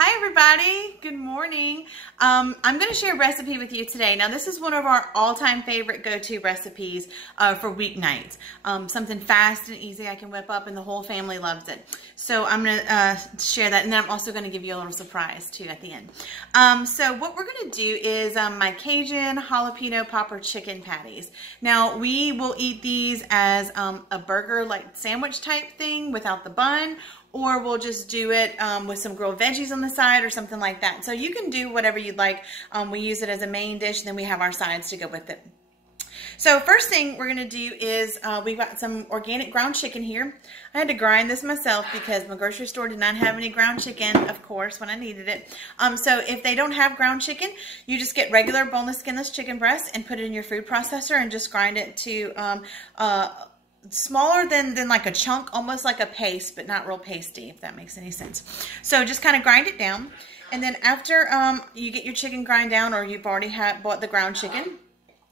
Hi everybody, good morning. I'm going to share a recipe with you today. Now this is one of our all-time favorite go-to recipes for weeknights. Something fast and easy I can whip up and the whole family loves it. So I'm going to share that, and then I'm also going to give you a little surprise too at the end. So what we're going to do is my Cajun jalapeno popper chicken patties. Now we will eat these as a burger like sandwich type thing without the bun, or we'll just do it with some grilled veggies on the side or something like that. So you can do whatever you'd like. We use it as a main dish, then we have our sides to go with it. So first thing we're going to do is we've got some organic ground chicken here. I had to grind this myself because my grocery store did not have any ground chicken, of course, when I needed it. So if they don't have ground chicken, you just get regular boneless, skinless chicken breast and put it in your food processor and just grind it to smaller than like a chunk, almost like a paste, but not real pasty, if that makes any sense. So just kind of grind it down. And then after you get your chicken grind down, or you've already bought the ground chicken,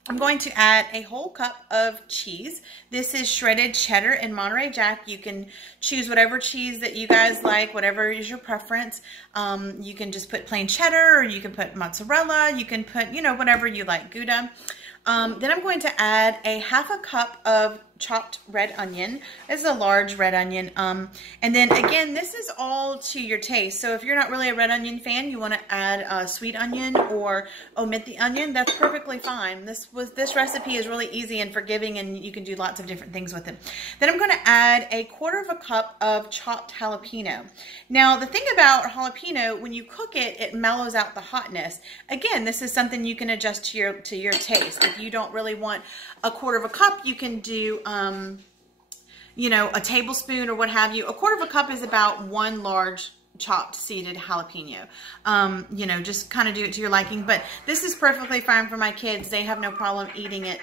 I'm going to add a whole cup of cheese. This is shredded cheddar and Monterey Jack. You can choose whatever cheese that you guys like, whatever is your preference. You can just put plain cheddar, or you can put mozzarella. You can put, you know, whatever you like, Gouda. Then I'm going to add a half a cup of chopped red onion. This is a large red onion. And then again, this is all to your taste. So if you're not really a red onion fan, you want to add a sweet onion or omit the onion, that's perfectly fine. This recipe is really easy and forgiving, and you can do lots of different things with it. Then I'm going to add a quarter of a cup of chopped jalapeno. Now the thing about jalapeno, when you cook it, it mellows out the hotness. Again, this is something you can adjust to your taste. If you don't really want a quarter of a cup, you can do you know, a tablespoon or what have you. A quarter of a cup is about one large chopped seeded jalapeno. You know, just kind of do it to your liking, but this is perfectly fine for my kids. They have no problem eating it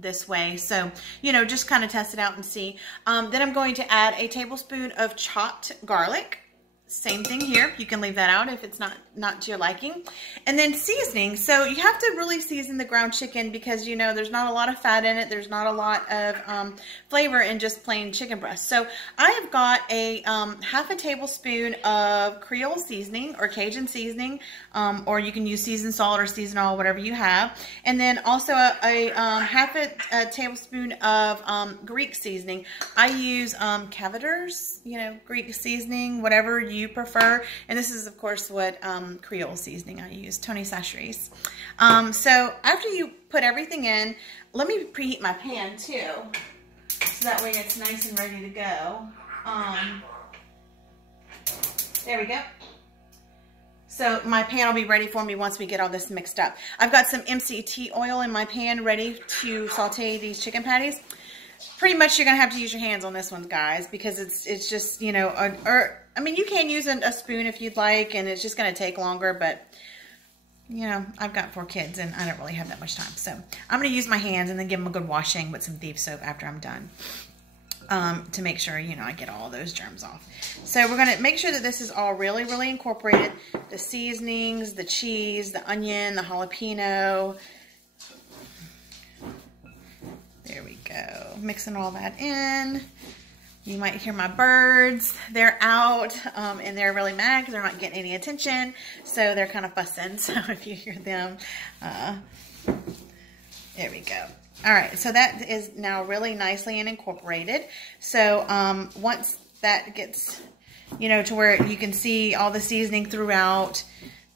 this way. So, you know, just kind of test it out and see. Then I'm going to add a tablespoon of chopped garlic. Same thing here. You can leave that out if it's not to your liking. And then seasoning. So you have to really season the ground chicken because, you know, there's not a lot of fat in it. There's not a lot of flavor in just plain chicken breast. So I have got a half a tablespoon of Creole seasoning or Cajun seasoning, or you can use seasoned salt or seasoned oil, whatever you have. And then also a half a tablespoon of Greek seasoning. I use Cavitar's, you know, Greek seasoning, whatever you prefer. And this is, of course, what Creole seasoning I use, Tony Chachere's. So after you put everything in, let me preheat my pan too, so that way it's nice and ready to go. There we go. So my pan will be ready for me once we get all this mixed up. I've got some MCT oil in my pan ready to saute these chicken patties. Pretty much you're going to have to use your hands on this one, guys, because it's just, you know, I mean, you can use a spoon if you'd like, and it's just going to take longer, but, you know, I've got 4 kids, and I don't really have that much time. So I'm going to use my hands and then give them a good washing with some thief soap after I'm done, to make sure, you know, I get all those germs off. So we're going to make sure that this is all really, really incorporated. The seasonings, the cheese, the onion, the jalapeno. There we go. Mixing all that in. You might hear my birds. They're out and they're really mad because they're not getting any attention. So they're kind of fussing. So if you hear them, there we go. All right. So that is now really nicely and incorporated. So once that gets, you know, to where you can see all the seasoning throughout,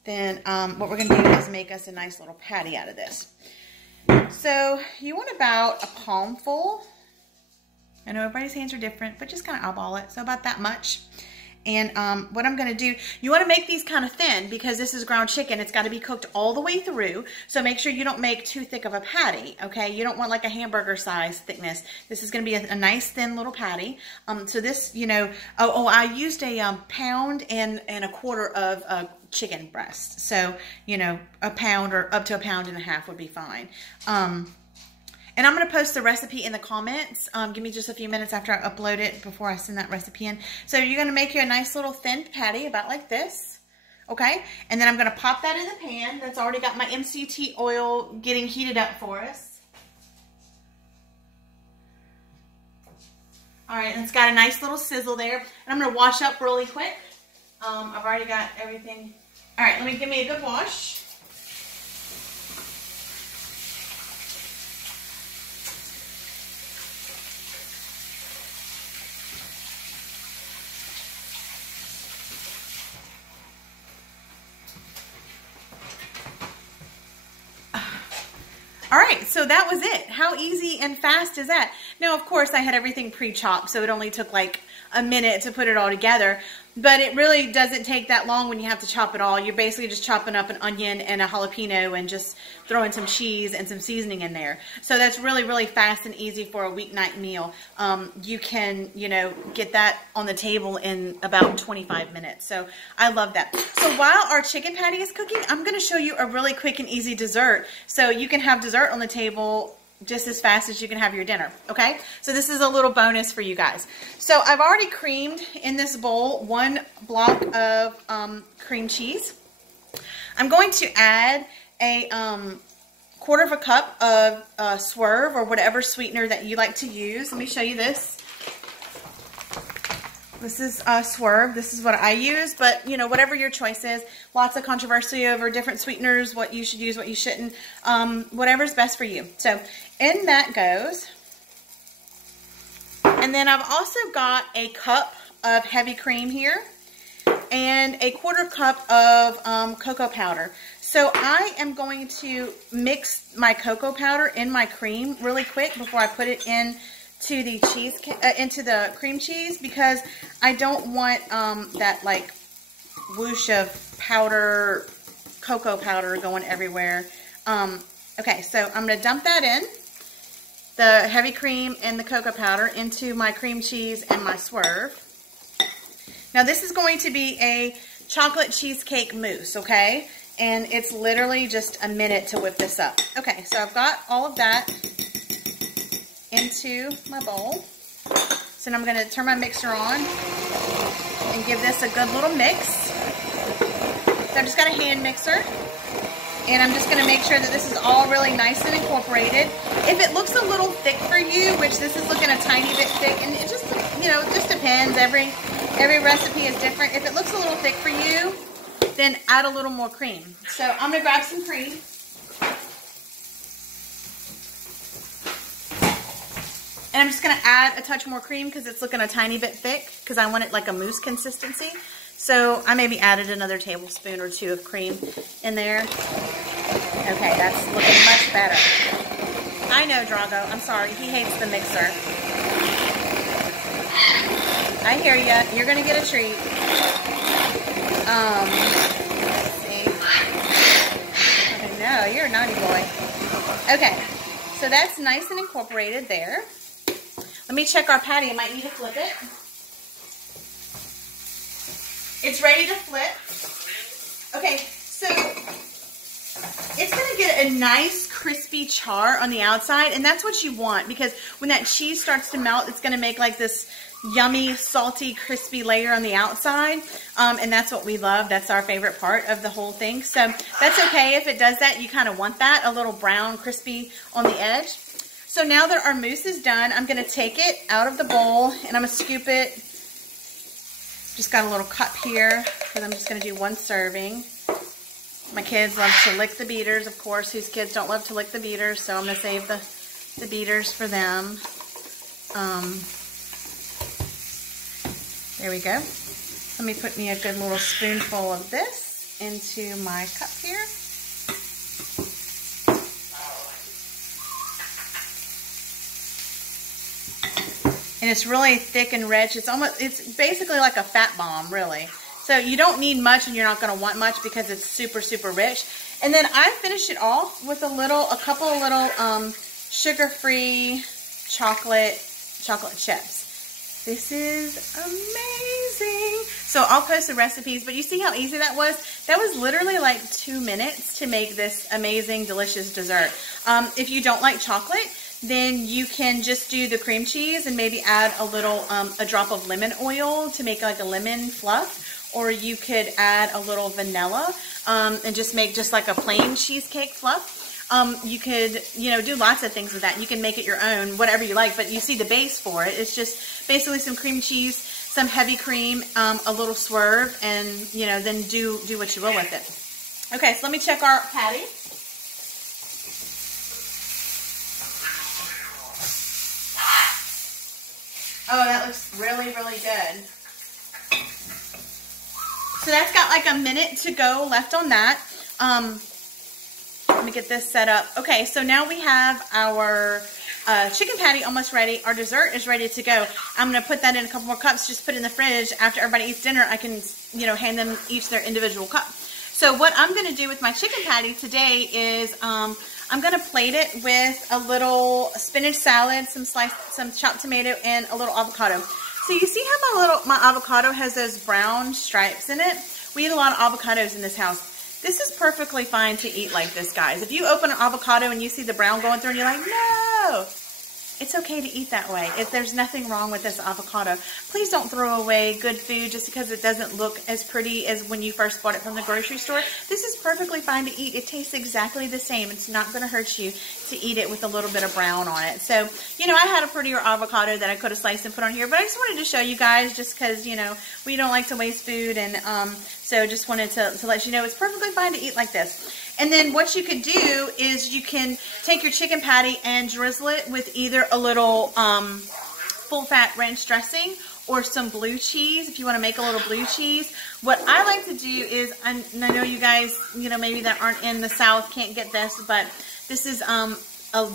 then what we're going to do is make us a nice little patty out of this. So you want about a palmful. I know everybody's hands are different, but just kind of eyeball it. So about that much. And what I'm going to do, you want to make these kind of thin because this is ground chicken. It's got to be cooked all the way through. So make sure you don't make too thick of a patty, okay? You don't want like a hamburger size thickness. This is going to be a nice thin little patty. So this, you know, I used a pound and a quarter of chicken breast. So, you know, a pound or up to a pound and a half would be fine. And I'm going to post the recipe in the comments. Give me just a few minutes after I upload it before I send that recipe in. So you're going to make you a nice little thin patty about like this. Okay? And then I'm going to pop that in the pan. That's already got my MCT oil getting heated up for us. All right, and it's got a nice little sizzle there. And I'm going to wash up really quick. I've already got everything. All right, let me give me a good wash. All right, so that was it. How easy and fast is that? Now, of course, I had everything pre-chopped, so it only took like a minute to put it all together. But it really doesn't take that long when you have to chop it all. You're basically just chopping up an onion and a jalapeno and just throwing some cheese and some seasoning in there. So that's really, really fast and easy for a weeknight meal. You can, you know, get that on the table in about 25 minutes. So I love that. So while our chicken patty is cooking, I'm going to show you a really quick and easy dessert. So you can have dessert on the table just as fast as you can have your dinner, okay? So this is a little bonus for you guys. So I've already creamed in this bowl 1 block of cream cheese. I'm going to add a 1/4 cup of Swerve or whatever sweetener that you like to use. Let me show you this. This is Swerve. This is what I use, but you know, whatever your choice is. Lots of controversy over different sweeteners, what you should use, what you shouldn't. Whatever's best for you. So in that goes. And then I've also got a cup of heavy cream here and a 1/4 cup of cocoa powder. So I am going to mix my cocoa powder in my cream really quick before I put it in to the cheese, into the cream cheese, because I don't want that like whoosh of powder, cocoa powder going everywhere. Okay, so I'm going to dump that in, the heavy cream and the cocoa powder, into my cream cheese and my Swerve. Now this is going to be a chocolate cheesecake mousse, okay? And it's literally just a minute to whip this up. Okay, so I've got all of that into my bowl. So now I'm going to turn my mixer on and give this a good little mix. So I've just got a hand mixer, and I'm just going to make sure that this is all really nice and incorporated. If it looks a little thick for you, which this is looking a tiny bit thick, and it just, you know, it just depends. Every recipe is different. If it looks a little thick for you, then add a little more cream. So I'm going to grab some cream. And I'm just going to add a touch more cream because it's looking a tiny bit thick, because I want it like a mousse consistency. So I maybe added another tablespoon or 2 of cream in there. Okay, that's looking much better. I know, Drago. I'm sorry. He hates the mixer. I hear ya. You're going to get a treat. Let's see. I know, you're a naughty boy. Okay, so that's nice and incorporated there. Let me check our patty. I might need to flip it. It's ready to flip. Okay, so it's going to get a nice crispy char on the outside, and that's what you want, because when that cheese starts to melt, it's going to make like this yummy, salty, crispy layer on the outside, and that's what we love. That's our favorite part of the whole thing. So that's okay if it does that. You kind of want that, a little brown, crispy on the edge. So now that our mousse is done, I'm going to take it out of the bowl, and I'm going to scoop it. Just got a little cup here, because I'm just going to do 1 serving. My kids love to lick the beaters, of course. Whose kids don't love to lick the beaters? So I'm going to save the beaters for them. There we go. Let me put me a good little spoonful of this into my cup here. And it's really thick and rich. It's basically like a fat bomb, really. So you don't need much, and you're not going to want much because it's super, super rich. And then I finished it off with a couple of little sugar-free chocolate chips. This is amazing. So I'll post the recipes, but you see how easy that was? That was literally like 2 minutes to make this amazing, delicious dessert. If you don't like chocolate, then you can just do the cream cheese and maybe add a drop of lemon oil to make like a lemon fluff, or you could add a little vanilla and just make just like a plain cheesecake fluff. You could, do lots of things with that. You can make it your own, whatever you like, but you see the base for it. It's just basically some cream cheese, some heavy cream, a little swerve, and you know, then do what you will with it. Okay, so let me check our patty. Oh, that looks really, really good. So that's got like a minute to go left on that. Let me get this set up. Okay, so now we have our chicken patty almost ready. Our dessert is ready to go. I'm going to put that in a couple more cups, just put it in the fridge. After everybody eats dinner, I can, you know, hand them each their individual cup. So what I'm going to do with my chicken patty today is I'm going to plate it with a little spinach salad, some chopped tomato, and a little avocado. So you see how my avocado has those brown stripes in it? We eat a lot of avocados in this house. This is perfectly fine to eat like this, guys. If you open an avocado and you see the brown going through and you're like, no, it's okay to eat that way. There's nothing wrong with this avocado. Please don't throw away good food just because it doesn't look as pretty as when you first bought it from the grocery store. This is perfectly fine to eat. It tastes exactly the same. It's not going to hurt you to eat it with a little bit of brown on it. So, you know, I had a prettier avocado that I could have sliced and put on here, but I just wanted to show you guys just because, you know, we don't like to waste food, and so just wanted to let you know it's perfectly fine to eat like this. And then what you could do is you can take your chicken patty and drizzle it with either a little full-fat ranch dressing or some blue cheese if you want to make a little blue cheese. What I like to do is, I know you guys, you know, maybe that aren't in the South can't get this, but this is a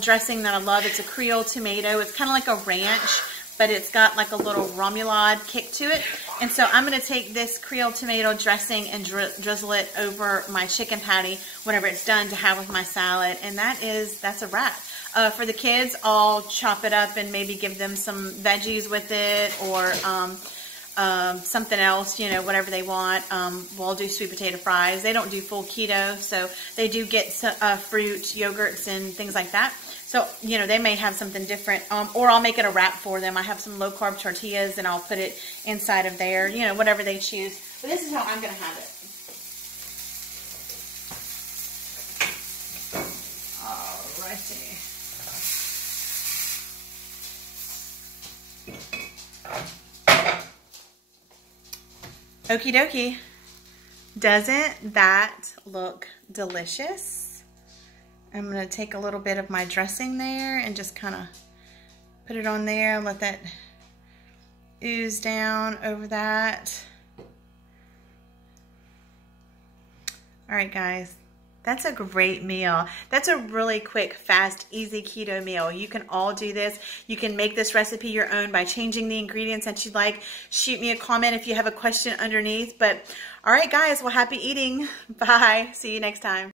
dressing that I love. It's a Creole tomato. It's kind of like a ranch, but it's got like a little remoulade kick to it. And so I'm going to take this Creole tomato dressing and drizzle it over my chicken patty whenever it's done to have with my salad. And that's a wrap. For the kids, I'll chop it up and maybe give them some veggies with it, or something else, you know, whatever they want. We'll do sweet potato fries. They don't do full keto, so they do get fruit, yogurts, and things like that. So, you know, they may have something different, or I'll make it a wrap for them. I have some low-carb tortillas, and I'll put it inside of there, you know, whatever they choose. But this is how I'm going to have it. Alrighty. Okie dokie. Doesn't that look delicious? I'm going to take a little bit of my dressing there and just kind of put it on there and let that ooze down over that. All right, guys. That's a great meal. That's a really quick, fast, easy keto meal. You can all do this. You can make this recipe your own by changing the ingredients that you like. Shoot me a comment if you have a question underneath. But all right, guys, well, happy eating. Bye. See you next time.